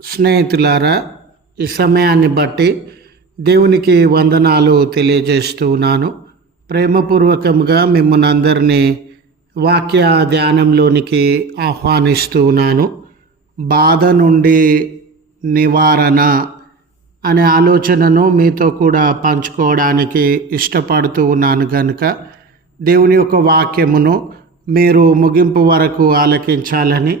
స్నేహితులారా ఈ సమయాన్ని బట్టి దేవునికి వందనాలు తెలియజేస్తూ ఉన్నాను. ప్రేమపూర్వకంగా మిమ్మల్ని అందరినీ వాక్య ధ్యానంలోనికి ఆహ్వానిస్తూ ఉన్నాను. బాధ నుండి నివారణ అనే ఆలోచనను మీతో కూడా పంచుకోవడానికి ఇష్టపడుతూ ఉన్నాను కనుక దేవుని యొక్క వాక్యమును మీరు ముగింపు వరకు ఆలకించాలని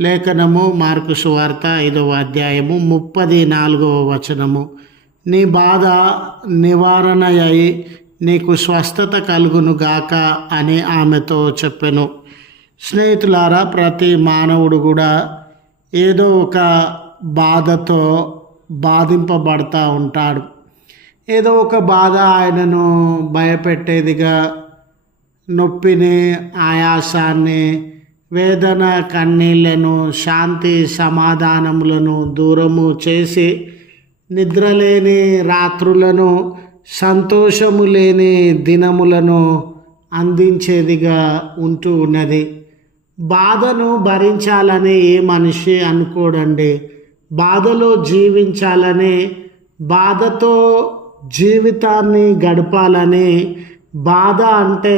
లేఖనము మార్కు సువార్త ఐదవ అధ్యాయము ముప్పది నాలుగవ వచనము. నీ బాధ నివారణ అయి నీకు స్వస్థత కలుగును గాక అని ఆమెతో చెప్పెను. స్నేహితులారా ప్రతి మానవుడు కూడా ఏదో ఒక బాధతో బాధింపబడతా ఉంటాడు. ఏదో ఒక బాధ ఆయనను భయపెట్టేదిగా నొప్పిని ఆయాసాన్ని వేదన కన్నీళ్ళను శాంతి సమాధానములను దూరము చేసి నిద్రలేని రాత్రులను సంతోషము లేని దినములను అందించేదిగా ఉంటూ ఉన్నది. బాధను భరించాలని ఏ మనిషి అనుకోడండి. బాధలో జీవించాలని బాధతో జీవితాన్ని గడపాలని బాధ అంటే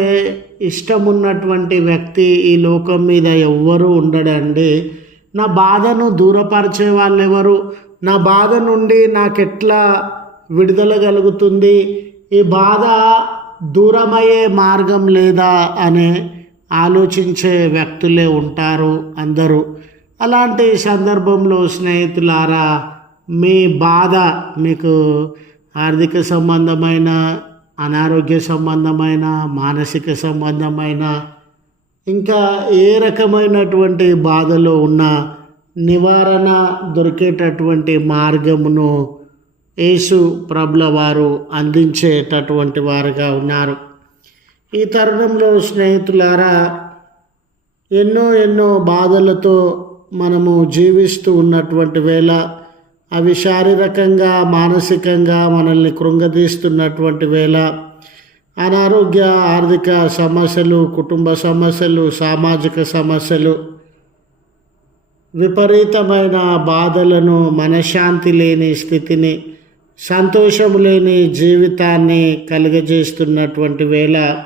ఇష్టం ఉన్నటువంటి వ్యక్తి ఈ లోకం మీద ఎవ్వరూ ఉండడండి. నా బాధను దూరపరిచే వాళ్ళు ఎవరు నా బాధ నుండి నాకెట్లా విడుదల కలుగుతుంది ఈ బాధ దూరమయ్యే మార్గం లేదా అనే ఆలోచించే వ్యక్తులే ఉంటారు అందరూ. అలాంటి సందర్భంలో స్నేహితులారా మీ బాధ మీకు ఆర్థిక సంబంధమైన అనారోగ్య సంబంధమైన మానసిక సంబంధమైన ఇంకా ఏ రకమైనటువంటి బాధలో ఉన్న నివారణ దొరికేటటువంటి మార్గమును యేసు ప్రభుల వారు అందించేటటువంటి వారుగా ఉన్నారు. ఈ తరుణంలో స్నేహితులారా ఎన్నో ఎన్నో బాధలతో మనము జీవిస్తూ ఉన్నటువంటి వేళ అవి శారీరకంగా మానసికంగా మనల్ని కృంగదీస్తున్నటువంటి వేళ. అనారోగ్య ఆర్థిక సమస్యలు కుటుంబ సమస్యలు సామాజిక సమస్యలు విపరీతమైన బాధలను మనశ్శాంతి లేని స్థితిని సంతోషం లేని జీవితాన్ని కలుగజేస్తున్నటువంటి వేళ.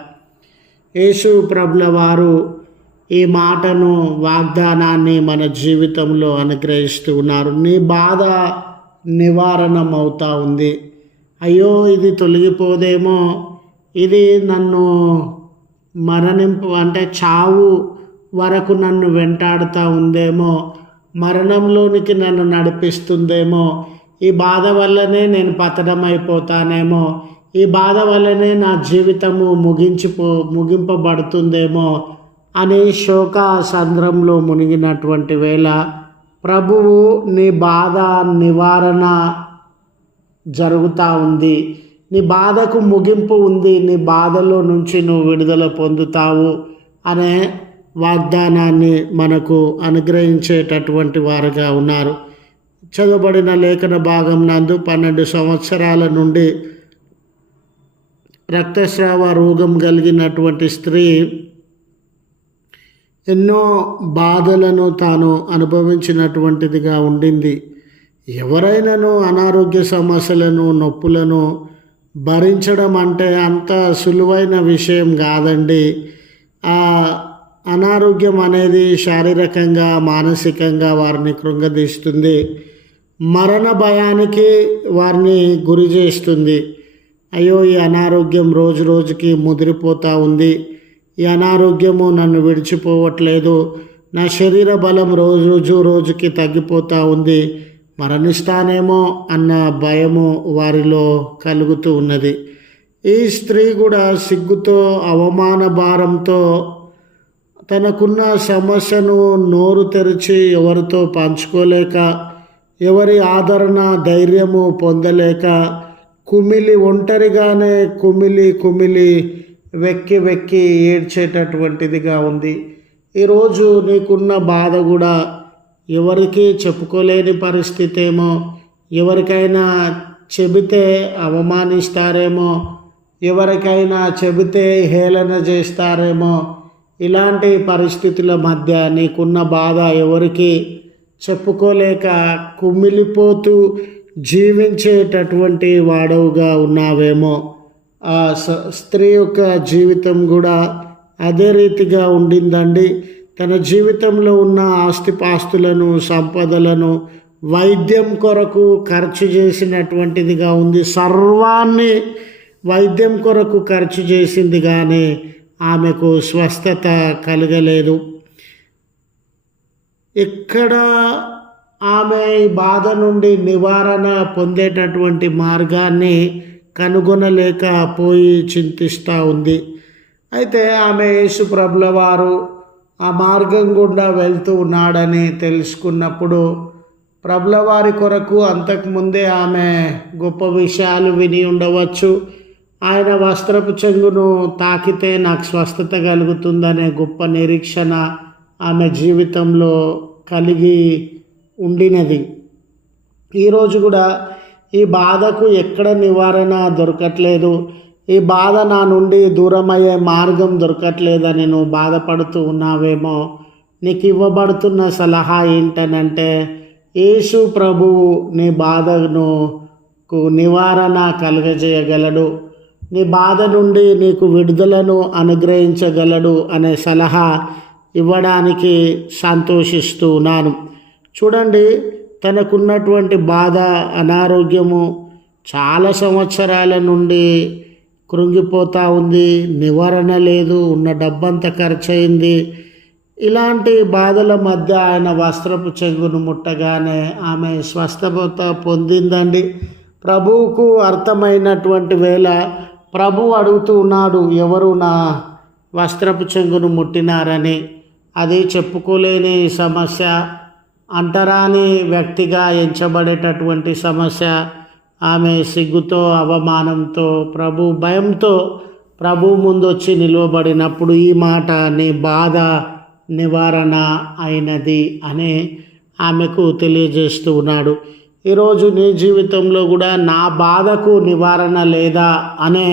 యేసు ప్రభుల వారు ఈ మాటను వాగ్దానాన్ని మన జీవితంలో అనుగ్రహిస్తూ ఉన్నారు. నీ బాధ నివారణం అవుతా ఉంది. అయ్యో ఇది తొలగిపోదేమో. ఇది నన్ను మరణింపు అంటే చావు వరకు నన్ను వెంటాడుతూ ఉందేమో. మరణంలోనికి నన్ను నడిపిస్తుందేమో. ఈ బాధ వల్లనే నేను పతనం అయిపోతానేమో ఈ బాధ వల్లనే నా జీవితము ముగించిపో ముగింపబడుతుందేమో. అనే శోక సంద్రంలో మునిగినటువంటి వేళ ప్రభువు నీ బాధ నివారణ జరుగుతూ ఉంది. నీ బాధకు ముగింపు ఉంది. నీ బాధలో నుంచి నువ్వు విడుదల పొందుతావు అనే వాగ్దానాన్ని మనకు అనుగ్రహించేటటువంటి వారుగా ఉన్నారు. చదవబడిన లేఖన భాగం నందు పన్నెండు సంవత్సరాల నుండి రక్తస్రావ రోగం కలిగినటువంటి స్త్రీ ఎన్నో బాధలను తాను అనుభవించినటువంటిదిగా ఉండింది. ఎవరైనాను అనారోగ్య సమస్యలను నొప్పులను భరించడం అంటే అంత సులువైన విషయం కాదండి. ఆ అనారోగ్యం అనేది శారీరకంగా మానసికంగా వారిని కృంగదీస్తుంది. మరణ భయానికి వారిని గురి చేస్తుంది అయ్యో ఈ అనారోగ్యం రోజు రోజుకి ముదిరిపోతూ ఉంది. ఈ అనారోగ్యము నన్ను విడిచిపోవట్లేదు. నా శరీర బలం రోజు రోజు రోజుకి తగ్గిపోతూ ఉంది. మరణిస్తానేమో అన్న భయము వారిలో కలుగుతూ ఉన్నది. ఈ స్త్రీ కూడా సిగ్గుతో అవమాన భారంతో తనకున్న సమస్యను నోరు తెరిచి ఎవరితో పంచుకోలేక ఎవరి ఆదరణ ధైర్యము పొందలేక కుమిలి ఒంటరిగానే కుమిలి కుమిలి వెక్కి వెక్కి ఏడ్చేటటువంటిదిగా ఉంది. ఈరోజు నీకున్న బాధ కూడా ఎవరికి చెప్పుకోలేని పరిస్థితి ఏమో ఎవరికైనా చెబితే అవమానిస్తారేమో ఎవరికైనా చెబితే హేళన చేస్తారేమో ఇలాంటి పరిస్థితుల మధ్య నీకున్న బాధ ఎవరికి చెప్పుకోలేక కుమిలిపోతూ జీవించేటటువంటి వాడవుగా ఉన్నావేమో. ఆ స్త్రీ యొక్క జీవితం కూడా అదే రీతిగా ఉండిందండి. తన జీవితంలో ఉన్న ఆస్తిపాస్తులను సంపదలను వైద్యం కొరకు ఖర్చు చేసినటువంటిదిగా ఉంది. సర్వాన్ని వైద్యం కొరకు ఖర్చు చేసింది కానీ ఆమెకు స్వస్థత కలగలేదు. ఎక్కడ ఆమె ఈ బాధ నుండి నివారణ పొందేటటువంటి మార్గాన్ని కనుగొనలేకపోయి చింతిస్తూ ఉంది. అయితే ఆమె యేసు ప్రభుల వారు ఆ మార్గం గుండా వెళ్తూ ఉన్నాడని తెలుసుకున్నప్పుడు ప్రభుల వారి కొరకు అంతకుముందే ఆమె గొప్ప విషయాలు విని ఉండవచ్చు. ఆయన వస్త్రపు చెంగును తాకితే నాకు స్వస్థత కలుగుతుందనే గొప్ప నిరీక్షణ ఆమె జీవితంలో కలిగి ఉండినది. ఈరోజు కూడా ఈ బాధకు ఎక్కడ నివారణ దొరకట్లేదు. ఈ బాధ నా నుండి దూరమయ్యే మార్గం దొరకట్లేదని నువ్వు బాధపడుతూ ఉన్నావేమో. నీకు ఇవ్వబడుతున్న సలహా ఏంటనంటే యేసు ప్రభువు నీ బాధను నివారణ కలుగజేయగలడు. నీ బాధ నుండి నీకు విడుదలను అనుగ్రహించగలడు అనే సలహా ఇవ్వడానికి సంతోషిస్తూ ఉన్నాను. చూడండి తనకున్నటువంటి బాధ అనారోగ్యము చాలా సంవత్సరాల నుండి కృంగిపోతూ ఉంది. నివారణ లేదు ఉన్న డబ్బంతా ఖర్చయింది. ఇలాంటి బాధల మధ్య ఆయన వస్త్రపు చెంగును ముట్టగానే ఆమె స్వస్థత పొందిందండి. ప్రభువుకు అర్థమైనటువంటి వేళ ప్రభు అడుగుతూ ఉన్నాడు ఎవరు నా వస్త్రపు చెంగును ముట్టినారని? అది చెప్పుకోలేని సమస్య. అంటరాని వ్యక్తిగా ఎంచబడేటటువంటి సమస్య ఆమె సిగ్గుతో అవమానంతో ప్రభు భయంతో ప్రభు ముందు వచ్చి నిలువబడినప్పుడు ఈ మాట నీ బాధ నివారణ అయినది అనే ఆమెకు తెలియజేస్తూ ఉన్నాడు. ఈరోజు నీ జీవితంలో కూడా నా బాధకు నివారణ లేదా అనే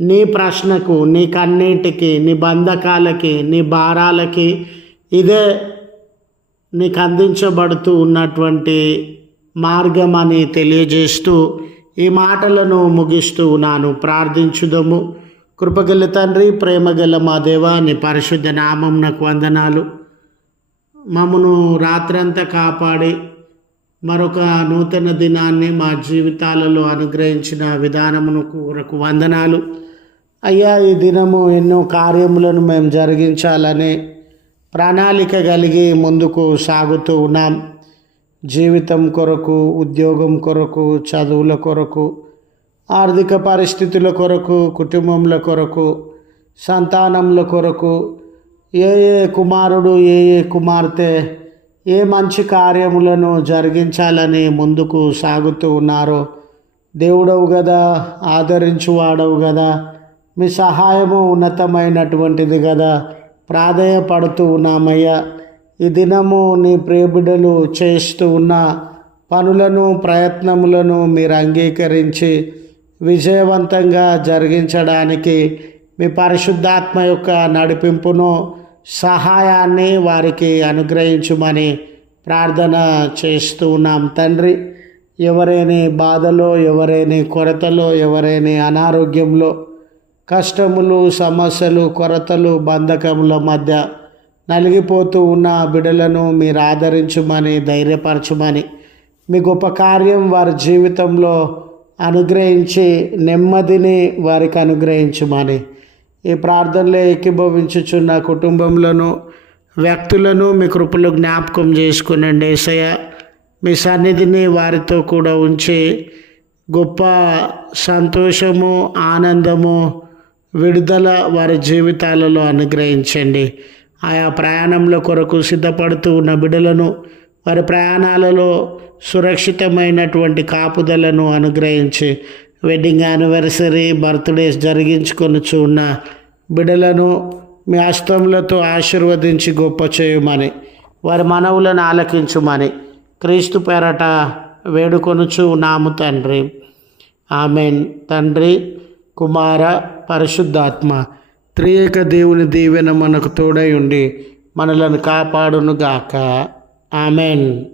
నీ ప్రశ్నకు నీ కన్నీటికి నీ బంధకాలకి నీ భారాలకి ఇదే నీకు అందించబడుతూ ఉన్నటువంటి మార్గం అని తెలియజేస్తూ ఈ మాటలను ముగిస్తూ ఉన్నాను. ప్రార్థించుదము. కృపగల తండ్రి ప్రేమగల మా దేవ నీ పరిశుద్ధ నామం నాకు వందనాలు. మమ్మను రాత్రంతా కాపాడి మరొక నూతన దినాన్ని మా జీవితాలలో అనుగ్రహించిన విధానమును కొరకు వందనాలు. అయ్యా ఈ దినము ఎన్నో కార్యములను మేము జరిగించాలని ప్రణాళిక కలిగి ముందుకు సాగుతూ ఉన్నాం. జీవితం కొరకు ఉద్యోగం కొరకు చదువుల కొరకు ఆర్థిక పరిస్థితుల కొరకు కుటుంబంల కొరకు సంతానముల కొరకు ఏ ఏ కుమారుడు ఏ ఏ కుమార్తె ఏ మంచి కార్యములను జరిగించాలని ముందుకు సాగుతూ ఉన్నారో దేవుడవు కదా ఆదరించువాడవు కదా మీ సహాయము ఉన్నతమైనటువంటిది కదా ప్రాధేయపడుతూ ఉన్నామయ్యా. ఈ దినము నీ ప్రియబిడ్డలు చేస్తూ ఉన్న పనులను ప్రయత్నములను మీరు అంగీకరించి విజయవంతంగా జరిగించడానికి మీ పరిశుద్ధాత్మ యొక్క నడిపింపును సహాయాన్ని వారికి అనుగ్రహించుమని ప్రార్థన చేస్తూ ఉన్నాం తండ్రి. ఎవరైనా బాధలో ఎవరైనా కొరతలో ఎవరైనా అనారోగ్యంలో కష్టములు సమస్యలు కొరతలు బంధకముల మధ్య నలిగిపోతూ ఉన్న బిడ్డలను మీరు ఆదరించమని ధైర్యపరచుమని మీ గొప్ప కార్యం వారి జీవితంలో అనుగ్రహించి నెమ్మదిని వారికి అనుగ్రహించుమని ఈ ప్రార్థనలో ఏకీభవించుచున్న కుటుంబంలోను వ్యక్తులను మీ కృపలు జ్ఞాపకం చేసుకునండి. ఏసయ్య మీ సన్నిధిని వారితో కూడా ఉంచి గొప్ప సంతోషము ఆనందము విడుదల వారి జీవితాలలో అనుగ్రహించండి. ఆయా ప్రయాణంలో కొరకు సిద్ధపడుతూ ఉన్న బిడలను వారి ప్రయాణాలలో సురక్షితమైనటువంటి కాపుదలను అనుగ్రహించి వెడ్డింగ్ యానివర్సరీ బర్త్డేస్ జరిగించుకొనుచు ఉన్న బిడలను మీ అస్తములతో ఆశీర్వదించి గొప్ప చేయమని వారి మనవులను ఆలకించుమని క్రీస్తు పేరట వేడుకొనుచు నాము తండ్రి. ఆమెన్. తండ్రి కుమార పరిశుద్ధాత్మ త్రియేక దేవుని దీవెన మనకు తోడై ఉండి మనలను కాపాడునుగాక. ఆమెన్.